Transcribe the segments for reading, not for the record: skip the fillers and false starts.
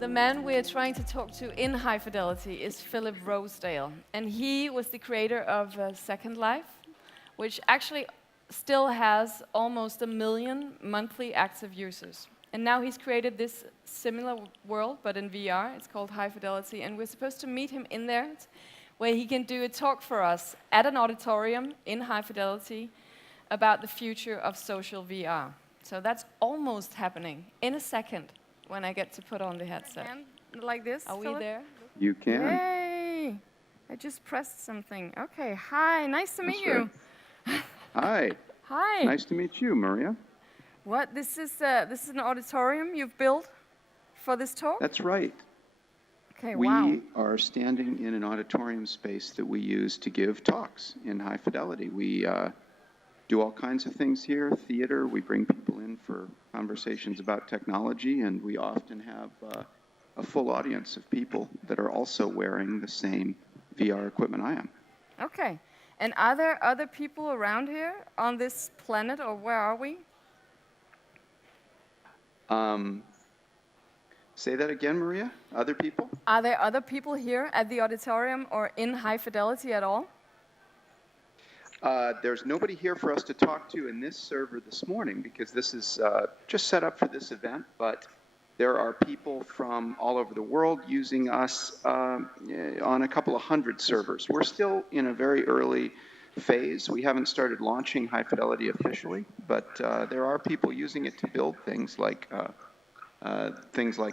The man we're trying to talk to in High Fidelity is Philip Rosedale, and he was the creator of Second Life, which actually still has almost 1 million monthly active users. And now he's created this similar world, but in VR. It's called High Fidelity, and we're supposed to meet him in there, where he can do a talk for us at an auditorium in High Fidelity about the future of social VR. So that's almost happening in a second when I get to put on the headset. Like this, Are we Philip? there? You can. Yay! I just pressed something. Okay, hi, nice to meet you. Hi. Hi. Nice to meet you, Maria. What, this is an auditorium you've built for this talk? That's right. Okay, We wow. are standing in an auditorium space that we use to give talks in High Fidelity. We do all kinds of things here, theater. We bring people in for conversations about technology, and we often have a full audience of people that are also wearing the same VR equipment I am. Okay, and are there other people around here on this planet, or where are we? Say that again, Maria? Other people? Are there other people here at the auditorium or in High Fidelity at all? There's nobody here for us to talk to in this server this morning because this is just set up for this event, but there are people from all over the world using us on a couple of hundred servers. We're still in a very early phase. We haven't started launching High Fidelity officially, but there are people using it to build things like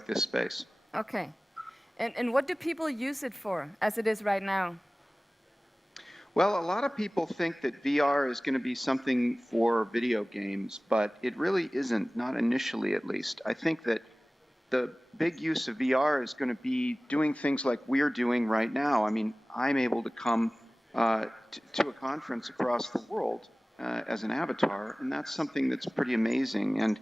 this space. Okay, and what do people use it for, as it is right now? Well, a lot of people think that VR is going to be something for video games, but it really isn't, not initially at least. I think that the big use of VR is going to be doing things like we're doing right now. I mean, I'm able to come to a conference across the world as an avatar, and that's something that's pretty amazing. And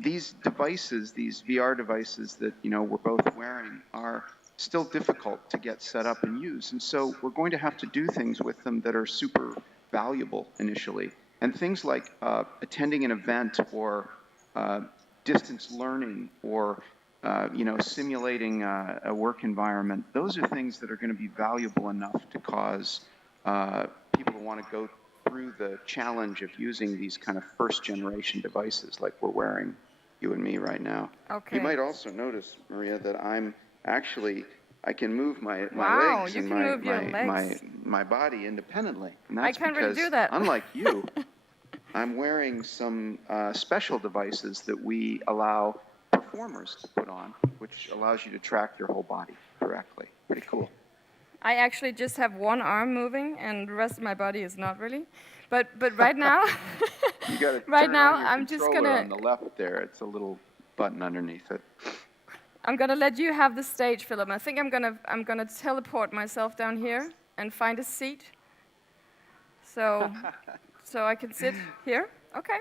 these devices, these VR devices that we're both wearing, are still difficult to get set up and use. And so we're going to have to do things with them that are super valuable initially. And things like attending an event or distance learning or simulating a work environment, those are things that are going to be valuable enough to cause people to want to go through the challenge of using these kind of first-generation devices like we're wearing, you and me, right now. Okay. You might also notice, Maria, that I can move my wow, legs you and can move your legs. my body independently. And that's I can't because, really do that. unlike you, I'm wearing some special devices that we allow performers to put on, which allows you to track your whole body correctly. Pretty cool. I actually just have one arm moving, and the rest of my body is not really. But right now, You got to right now, on your I'm just controller gonna. on the left there. It's a little button underneath it. I'm gonna let you have the stage, Philip. I think I'm gonna teleport myself down here and find a seat, so I can sit here. Okay,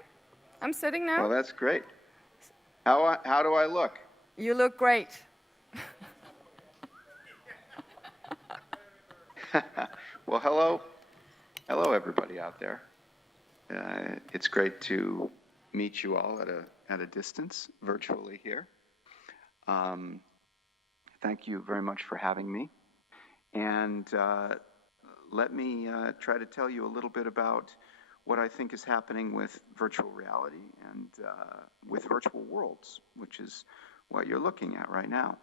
I'm sitting now. Well, that's great. How do I look? You look great. Well, hello, everybody out there. It's great to meet you all at a distance, virtually here. Thank you very much for having me. And let me try to tell you a little bit about what I think is happening with virtual reality and with virtual worlds, which is what you're looking at right now.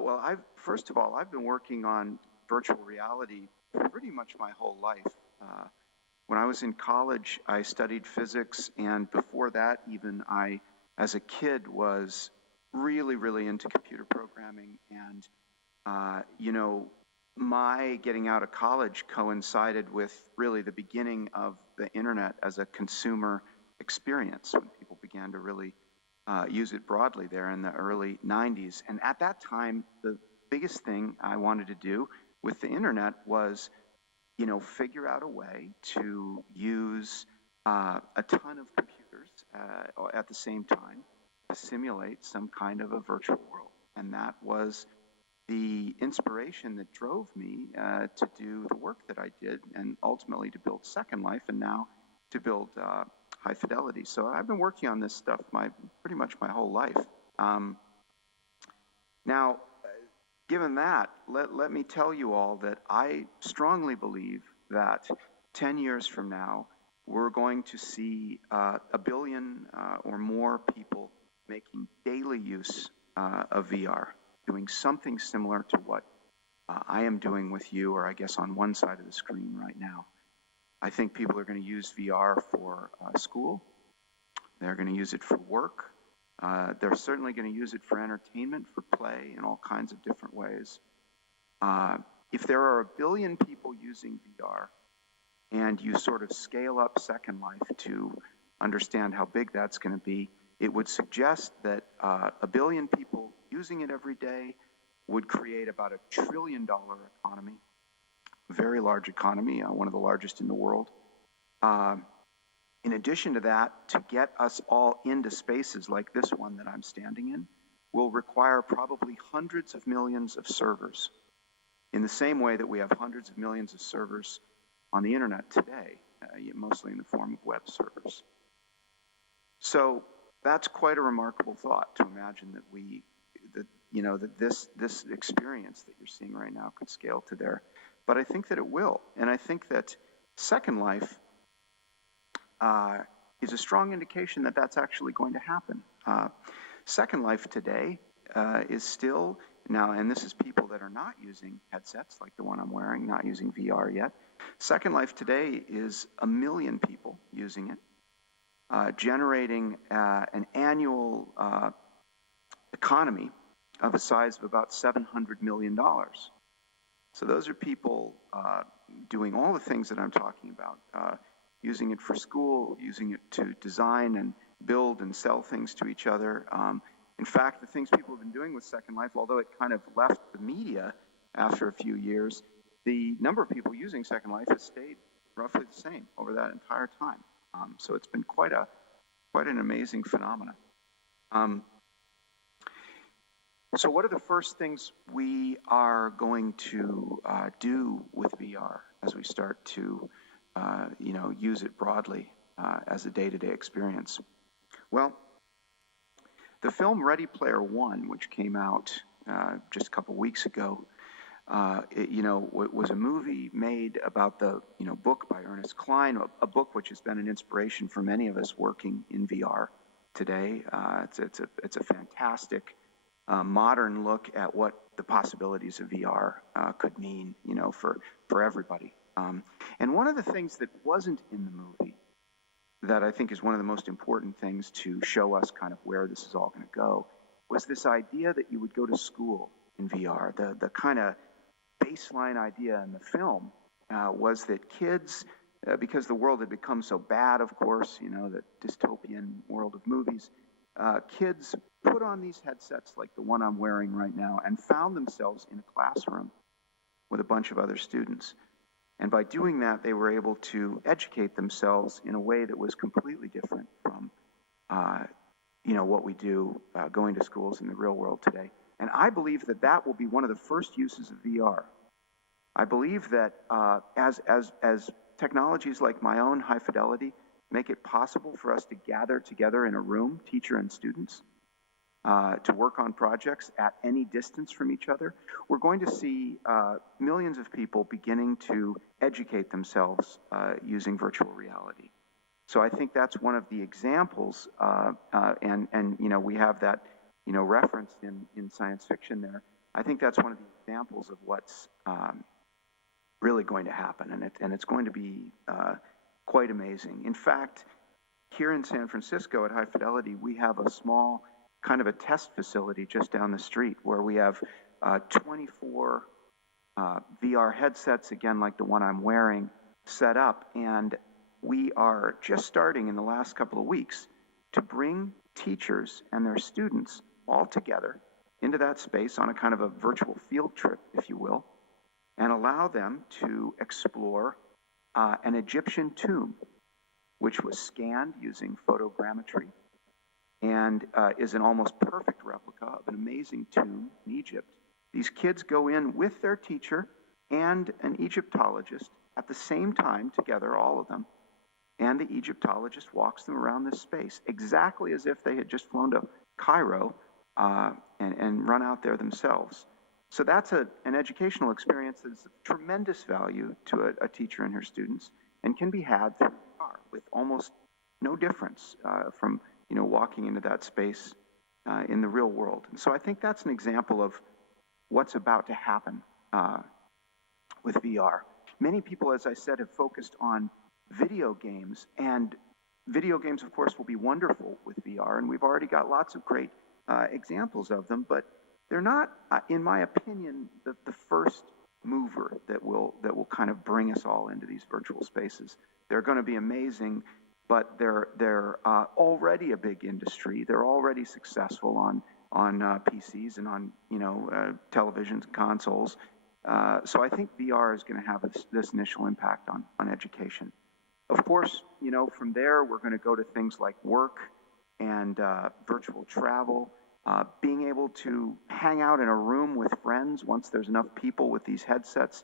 Well, first of all, I've been working on virtual reality pretty much my whole life. When I was in college, I studied physics, and before that, even as a kid, was really, really into computer programming. And, my getting out of college coincided with really the beginning of the internet as a consumer experience, when people began to really use it broadly there in the early 90s. And at that time, the biggest thing I wanted to do with the internet was, figure out a way to use a ton of computers at the same time to simulate some kind of a virtual world. And that was the inspiration that drove me to do the work that I did, and ultimately to build Second Life, and now to build High Fidelity. So I've been working on this stuff pretty much my whole life. Now, given that, let me tell you all that I strongly believe that 10 years from now, we're going to see 1 billion or more people making daily use of VR, doing something similar to what I am doing with you, or I guess on one side of the screen right now. I think people are going to use VR for school. They're going to use it for work. They're certainly going to use it for entertainment, for play, in all kinds of different ways. If there are 1 billion people using VR, and you sort of scale up Second Life to understand how big that's going to be, it would suggest that 1 billion people using it every day would create about $1 trillion economy, a very large economy, one of the largest in the world. In addition to that, to get us all into spaces like this one that I'm standing in will require probably hundreds of millions of servers, in the same way that we have hundreds of millions of servers on the internet today, mostly in the form of web servers. So that's quite a remarkable thought, to imagine that this experience that you're seeing right now could scale to there. But I think that it will, and I think that Second Life is a strong indication that that's actually going to happen. Second Life today is still, now, and this is people that are not using headsets like the one I'm wearing, not using VR yet. Second Life today is 1 million people using it, generating an annual economy of a size of about $700 million. So those are people doing all the things that I'm talking about, using it for school, using it to design and build and sell things to each other. In fact, the things people have been doing with Second Life, although it kind of left the media after a few years, the number of people using Second Life has stayed roughly the same over that entire time. So it's been quite an amazing phenomenon. So what are the first things we are going to do with VR as we start to use it broadly as a day-to-day experience? Well, the film Ready Player One, which came out just a couple weeks ago, it was a movie made about the book by Ernest Cline, a book which has been an inspiration for many of us working in VR today. It's a fantastic modern look at what the possibilities of VR could mean, for everybody. And one of the things that wasn't in the movie, that I think is one of the most important things to show us kind of where this is all going to go, was this idea that you would go to school in VR. The kind of baseline idea in the film was that kids, because the world had become so bad, of course, the dystopian world of movies, kids put on these headsets like the one I'm wearing right now and found themselves in a classroom with a bunch of other students. And by doing that, they were able to educate themselves in a way that was completely different from, what we do going to schools in the real world today. And I believe that that will be one of the first uses of VR. I believe that as technologies like my own High Fidelity make it possible for us to gather together in a room, teacher and students, to work on projects at any distance from each other, we're going to see millions of people beginning to educate themselves using virtual reality. So I think that's one of the examples, and we have that referenced in science fiction there. I think that's one of the examples of what's really going to happen, and it's going to be quite amazing. In fact, here in San Francisco at High Fidelity, we have a small kind of a test facility just down the street where we have 24 VR headsets, again, like the one I'm wearing, set up. And we are just starting in the last couple of weeks to bring teachers and their students all together into that space on a kind of a virtual field trip, if you will, and allow them to explore an Egyptian tomb, which was scanned using photogrammetry and is an almost perfect replica of an amazing tomb in Egypt. These kids go in with their teacher and an Egyptologist at the same time together, all of them, and the Egyptologist walks them around this space exactly as if they had just flown to Cairo and run out there themselves. So that's an educational experience that's of tremendous value to a teacher and her students, and can be had through VR with almost no difference from walking into that space in the real world. And so I think that's an example of what's about to happen with VR. Many people, as I said, have focused on video games, and video games, of course, will be wonderful with VR, and we've already got lots of great examples of them, but they're not, in my opinion, the first mover that will kind of bring us all into these virtual spaces. They're going to be amazing, but they're already a big industry. They're already successful on PCs and on televisions and consoles. So I think VR is going to have this initial impact on education. Of course, from there we're going to go to things like work and virtual travel. Being able to hang out in a room with friends once there's enough people with these headsets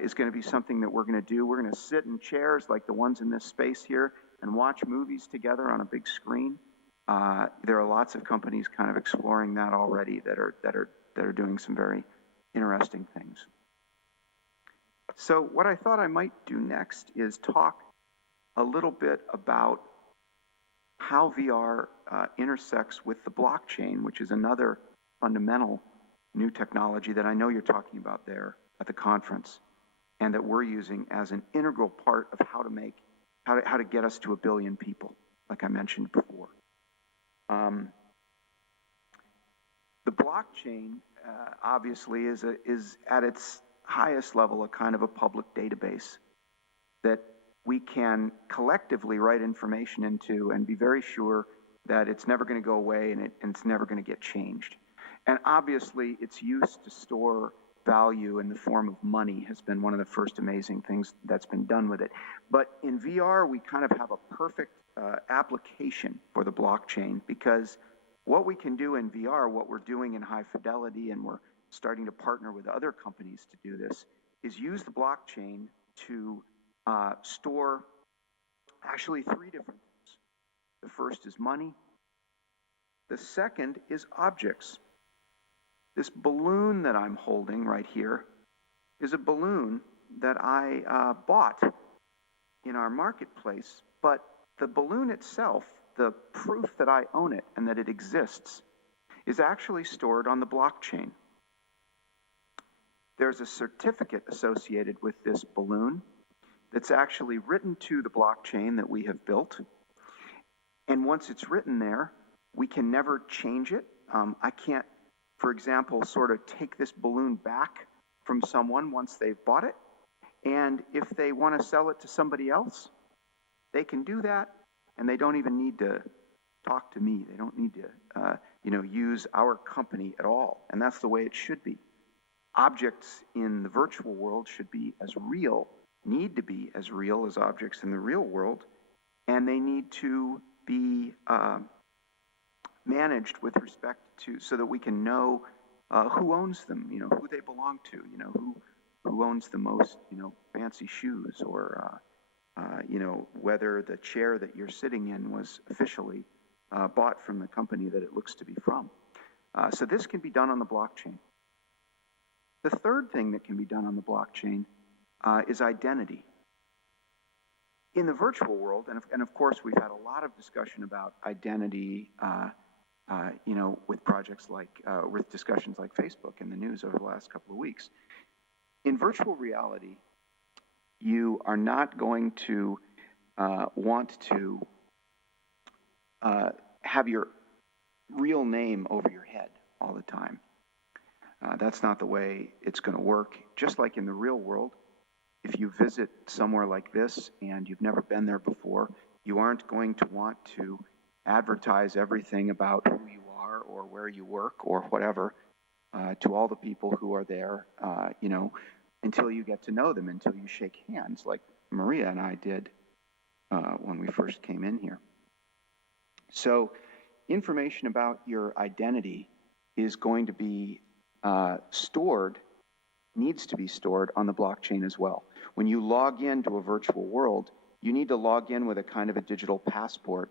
is going to be something that we're going to do. We're going to sit in chairs like the ones in this space here and watch movies together on a big screen. There are lots of companies kind of exploring that already that are doing some very interesting things. So what I thought I might do next is talk a little bit about how VR intersects with the blockchain, which is another fundamental new technology that I know you're talking about there at the conference, and that we're using as an integral part of how to get us to 1 billion people, like I mentioned before. The blockchain obviously is at its highest level a kind of a public database that we can collectively write information into and be very sure that it's never going to go away and it's never going to get changed. And obviously its use to store value in the form of money has been one of the first amazing things that's been done with it. But in VR, we kind of have a perfect application for the blockchain, because what we can do in VR, what we're doing in High Fidelity, and we're starting to partner with other companies to do this, is use the blockchain to store actually 3 different things. The first is money. The second is objects. This balloon that I'm holding right here is a balloon that I bought in our marketplace, but the balloon itself, the proof that I own it and that it exists, is actually stored on the blockchain. There's a certificate associated with this balloon that's actually written to the blockchain that we have built. And once it's written there, we can never change it. I can't, for example, sort of take this balloon back from someone once they've bought it. And if they want to sell it to somebody else, they can do that, and they don't even need to talk to me. They don't need to use our company at all. And that's the way it should be. Objects in the virtual world should be as real, need to be as real as objects in the real world, and they need to be managed with respect to, so that we can know who owns them, who they belong to, who owns the most, fancy shoes, or whether the chair that you're sitting in was officially bought from the company that it looks to be from. So this can be done on the blockchain. The third thing that can be done on the blockchain is identity. In the virtual world, and of course we've had a lot of discussion about identity, with projects like, with discussions like Facebook in the news over the last couple of weeks. In virtual reality, you are not going to want to have your real name over your head all the time. That's not the way it's going to work. Just like in the real world, if you visit somewhere like this and you've never been there before, you aren't going to want to advertise everything about who you are or where you work or whatever to all the people who are there, until you get to know them, until you shake hands, like Maria and I did when we first came in here. So information about your identity is going to be stored, needs to be stored on the blockchain as well. When you log into a virtual world, you need to log in with a kind of a digital passport.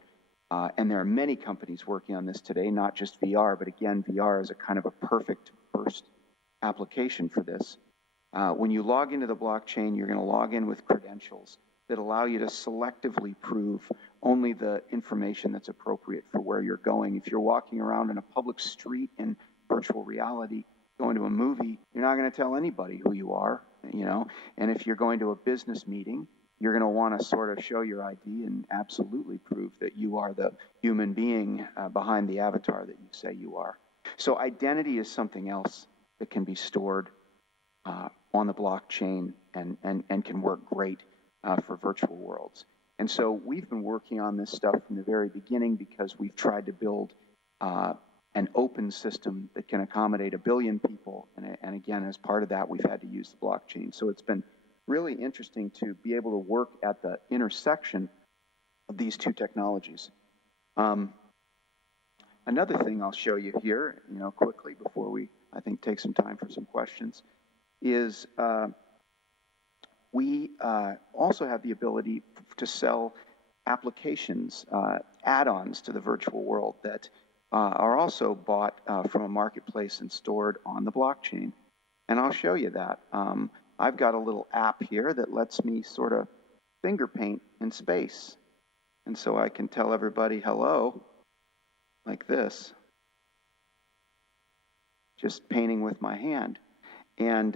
And there are many companies working on this today, not just VR, but again, VR is a kind of a perfect first application for this. When you log into the blockchain, you're going to log in with credentials that allow you to selectively prove only the information that's appropriate for where you're going. If you're walking around in a public street in virtual reality, going to a movie, you're not going to tell anybody who you are, you know. And if you're going to a business meeting, you're going to want to sort of show your ID and absolutely prove that you are the human being behind the avatar that you say you are. So identity is something else that can be stored on the blockchain and can work great for virtual worlds. And so we've been working on this stuff from the very beginning because we've tried to build an open system that can accommodate 1 billion people. And again, as part of that, we've had to use the blockchain. So it's been really interesting to be able to work at the intersection of these two technologies. Another thing I'll show you here, you know, quickly before we, I think, take some time for some questions, is we also have the ability to sell applications, add-ons to the virtual world that are also bought from a marketplace and stored on the blockchain. And I'll show you that. I've got a little app here that lets me sort of finger paint in space. And so I can tell everybody hello, like this, just painting with my hand. And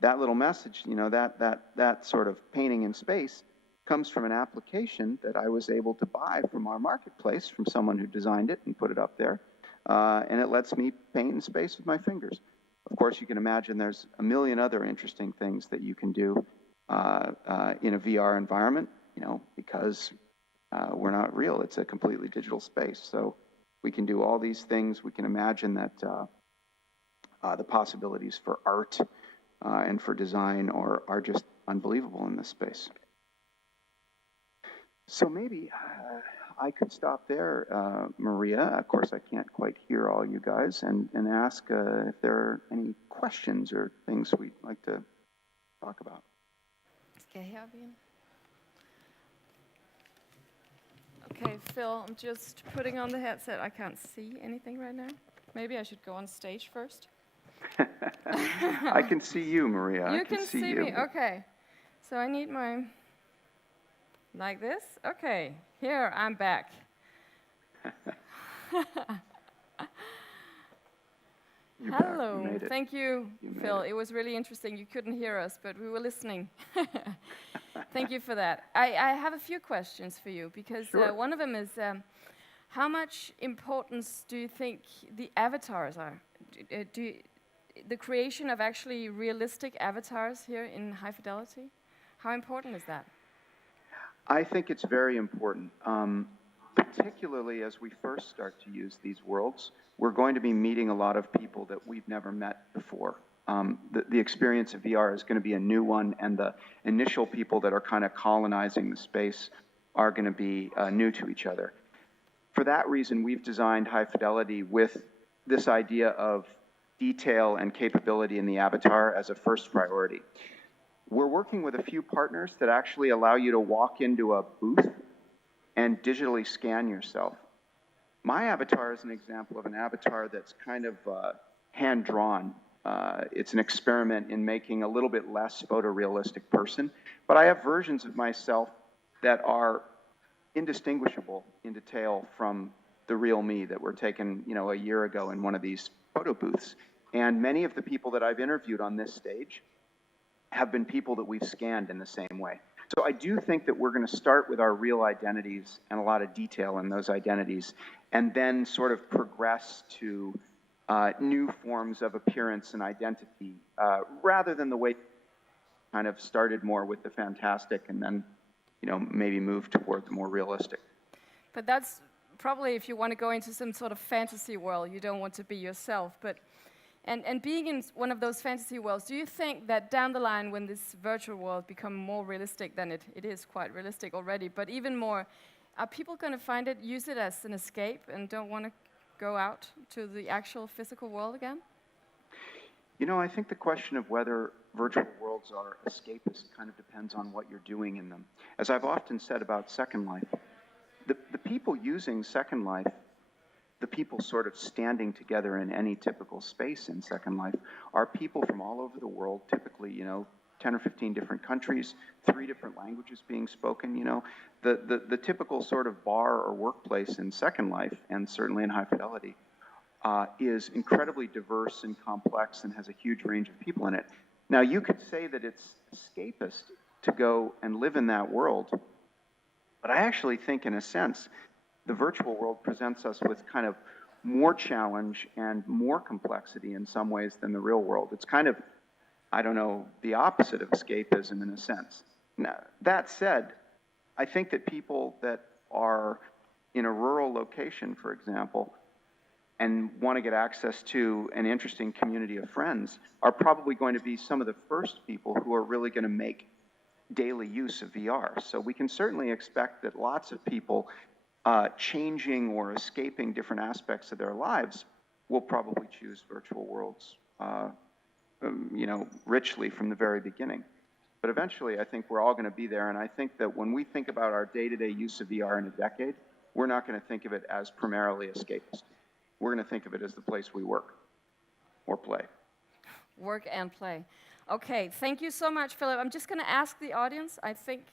that little message, you know, that sort of painting in space comes from an application that I was able to buy from our marketplace from someone who designed it and put it up there. And it lets me paint in space with my fingers. Of course, you can imagine there's a million other interesting things that you can do in a VR environment, you know, because we're not real. It's a completely digital space. So we can do all these things. We can imagine that the possibilities for art and for design are just unbelievable in this space. So maybe I could stop there, Maria. Of course, I can't quite hear all you guys, and ask if there are any questions or things we'd like to talk about. Okay, Phil, I'm just putting on the headset. I can't see anything right now. Maybe I should go on stage first. I can see you, Maria. You can see me, okay. So I need my, like this? Okay, here, I'm back. Hello, thank you, Phil. It was really interesting. You couldn't hear us, but we were listening. Thank you for that. I have a few questions for you, because one of them is, how much importance do you think the avatars are? The creation of actually realistic avatars here in High Fidelity, how important is that? I think it's very important, particularly as we first start to use these worlds. We're going to be meeting a lot of people that we've never met before. The experience of VR is going to be a new one, and the initial people that are kind of colonizing the space are going to be new to each other. For that reason, we've designed High Fidelity with this idea of detail and capability in the avatar as a first priority. We're working with a few partners that actually allow you to walk into a booth and digitally scan yourself. My avatar is an example of an avatar that's kind of hand-drawn. It's an experiment in making a little bit less photorealistic person, but I have versions of myself that are indistinguishable in detail from the real me that were taken, you know, a year ago in one of these photo booths. And many of the people that I've interviewed on this stage have been people that we've scanned in the same way. So I do think that we're going to start with our real identities and a lot of detail in those identities, and then sort of progress to new forms of appearance and identity, rather than the way kind of started more with the fantastic and then, you know, maybe move toward the more realistic. But that's probably if you want to go into some sort of fantasy world, you don't want to be yourself. But and being in one of those fantasy worlds, do you think that down the line, when this virtual world becomes more realistic than it is quite realistic already, but even more, Are people going to find it, use it as an escape and don't want to go out to the actual physical world again? You know, I think the question of whether virtual worlds are escapist kind of depends on what you're doing in them. As I've often said about Second Life, the people using Second Life, the people sort of standing together in any typical space in Second Life, are people from all over the world, typically, 10 or 15 different countries, 3 different languages being spoken, The typical sort of bar or workplace in Second Life, and certainly in High Fidelity, is incredibly diverse and complex and has a huge range of people in it. Now, you could say that it's escapist to go and live in that world, but I actually think, in a sense, the virtual world presents us with kind of more challenge and more complexity in some ways than the real world. It's kind of, I don't know, the opposite of escapism in a sense. Now, that said, I think that people that are in a rural location, for example, and want to get access to an interesting community of friends are probably going to be some of the first people who are really going to make daily use of VR. So we can certainly expect that lots of people changing or escaping different aspects of their lives will probably choose virtual worlds, richly from the very beginning. But eventually, I think we're all going to be there, and I think that when we think about our day-to-day use of VR in a decade, we're not going to think of it as primarily escapist. We're going to think of it as the place we work or play. Work and play. Okay, thank you so much, Philip. I'm just going to ask the audience,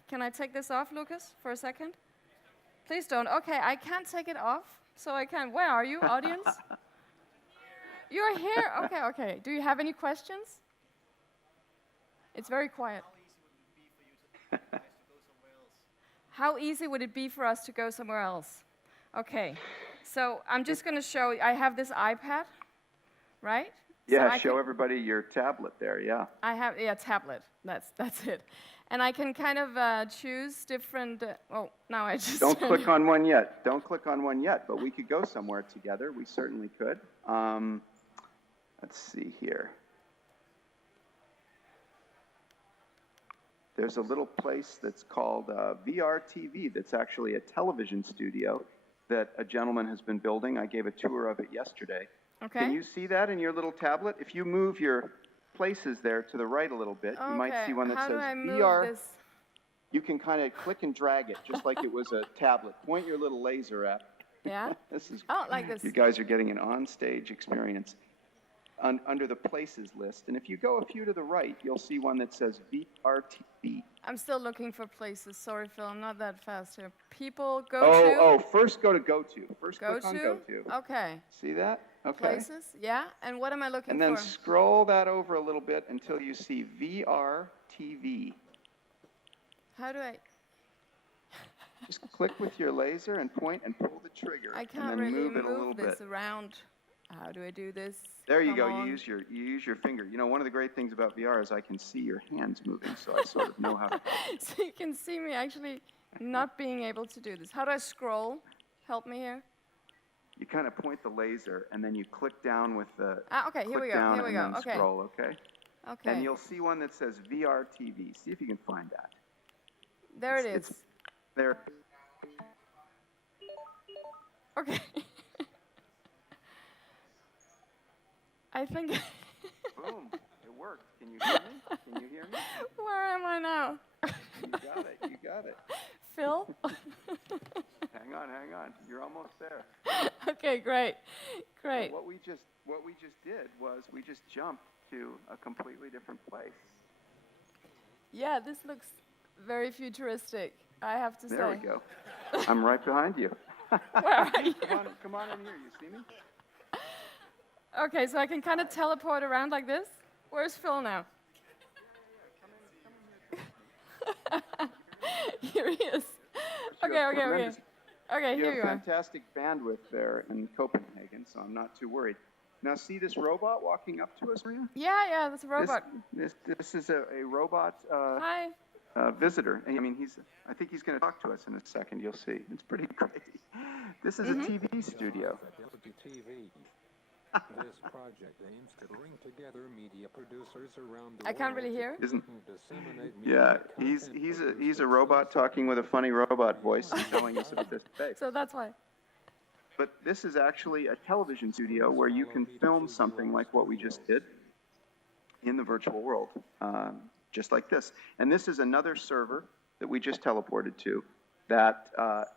can I take this off, Lucas, for a second? Please don't. Okay, I can't take it off, so I can. Where are you, audience? You're here? Okay. Do you have any questions? It's very quiet. How easy would it be for us to go somewhere else? Okay, so I'm just going to show you. I have this iPad, right? Yeah, so show everybody your tablet there, yeah. I have, tablet. That's it. And I can kind of choose different, now I just... Don't click on one yet. Don't click on one yet, but we could go somewhere together. We certainly could. Let's see here. There's a little place that's called VR TV that's actually a television studio that a gentleman has been building. I gave a tour of it yesterday. Okay. Can you see that in your little tablet? If you move your places there to the right a little bit, you might see one that says VR. This? You can kind of click and drag it just like it was a tablet. Point your little laser at. Yeah? This is, like this. You guys are getting an on-stage experience under the places list. And if you go a few to the right, you'll see one that says VR TV. I'm still looking for places. Sorry, Phil, I'm not that fast here. People go to... Oh, first go to go to. First click on go to. Okay. See that? Okay. Places, yeah. And what am I looking for? And then scroll that over a little bit until you see VR TV. How do I... Just click with your laser and point and pull the trigger. I can't and then really move it a little this bit. around. How do I do this? There you go. You use your finger. You know, one of the great things about VR is I can see your hands moving, so I sort of know how to. So you can see me actually not being able to do this. How do I scroll? Help me here. You kind of point the laser, and then you click down with the. Okay, here we go. Down here we go. and then Okay. Scroll, okay. Okay. And you'll see one that says VR TV. See if you can find that. There it is. It's there. Okay. I think... Boom. It worked. Can you hear me? Can you hear me? Where am I now? You got it. You got it. Phil? Hang on. You're almost there. Okay, great. So what we just did was we just jumped to a completely different place. Yeah, this looks very futuristic, I have to say. There we go. I'm right behind you. Where are you? Come on in here. You see me? Okay, so I can kind of teleport around like this. Where's Phil now? Here he is. Okay, here you are. You have fantastic bandwidth there in Copenhagen, so I'm not too worried. Now, see this robot walking up to us, Maria? Yeah, that's a robot. This is a robot Hi. Visitor. I mean, I think he's going to talk to us in a second. You'll see. It's pretty crazy. This is a TV studio. This project aims to bring together media producers around the I can't world really hear. Isn't? to disseminate Yeah, media he's a robot talking with a funny robot voice and telling us about this space. So that's why. But this is actually a television studio where you can film something like what we just did in the virtual world, just like this. And this is another server that we just teleported to that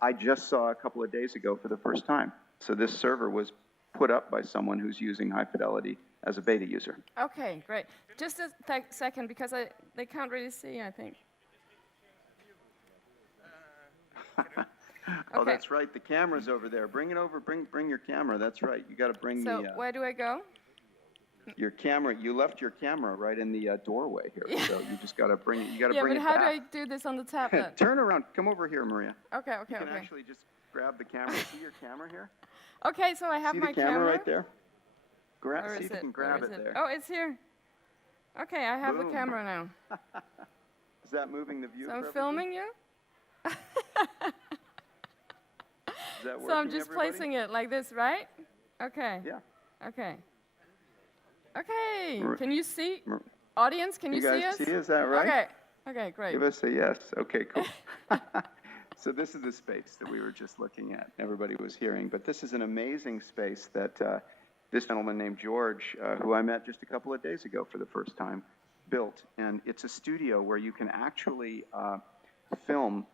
I just saw a couple of days ago for the first time. So this server was put up by someone who's using High Fidelity as a beta user. Okay, great. Just a second, because they can't really see, I think. Oh, Okay. that's right. The camera's over there. Bring it over. Bring your camera. That's right. You got to bring So where do I go? your camera. You left your camera right in the doorway here. So you just got to bring it. You got to Yeah, bring but it how back. do I do this on the tablet? Turn around. Come over here, Maria. Okay, You okay, can okay. actually just grab the camera. See your camera here? Okay, so I have See my the camera right there? Grab. Where See is if you can Where grab is it there. Oh, it's here. Okay, I have the Boom. camera now. Is that moving the view? So for I'm everything? filming you. Is that working, So I'm just everybody? placing it like this, right? Okay. Yeah. Okay. Okay. Mar- Can you see? Mar- Audience, can you guys see us? see? Is that right? Okay. Okay, great. Give us a yes. Okay, cool. So this is the space that we were just looking at. Everybody was hearing, but this is an amazing space that this gentleman named George, who I met just a couple of days ago for the first time, built. And it's a studio where you can actually film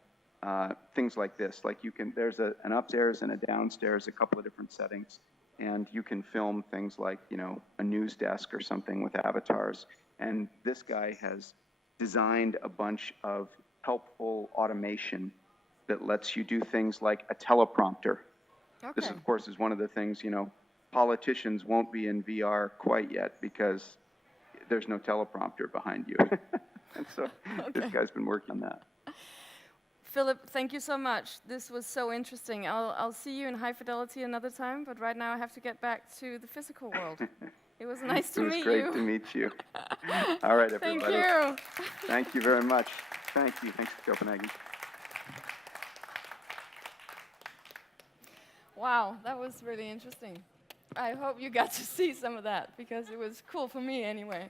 things like this. Like you can, there's an upstairs and a downstairs, a couple of different settings, and you can film things like, you know, a news desk or something with avatars. And this guy has designed a bunch of helpful automation that lets you do things like a teleprompter. Okay. This, of course, is one of the things, you know, politicians won't be in VR quite yet because there's no teleprompter behind you. And so this guy's been working on that. Philip, thank you so much. This was so interesting. I'll see you in High Fidelity another time, but right now I have to get back to the physical world. It was nice to meet you. It was great to meet you. All right, everybody. Thank you. Thank you very much. Thank you. Thanks, Copenhagen. Wow, that was really interesting. I hope you got to see some of that because it was cool for me anyway.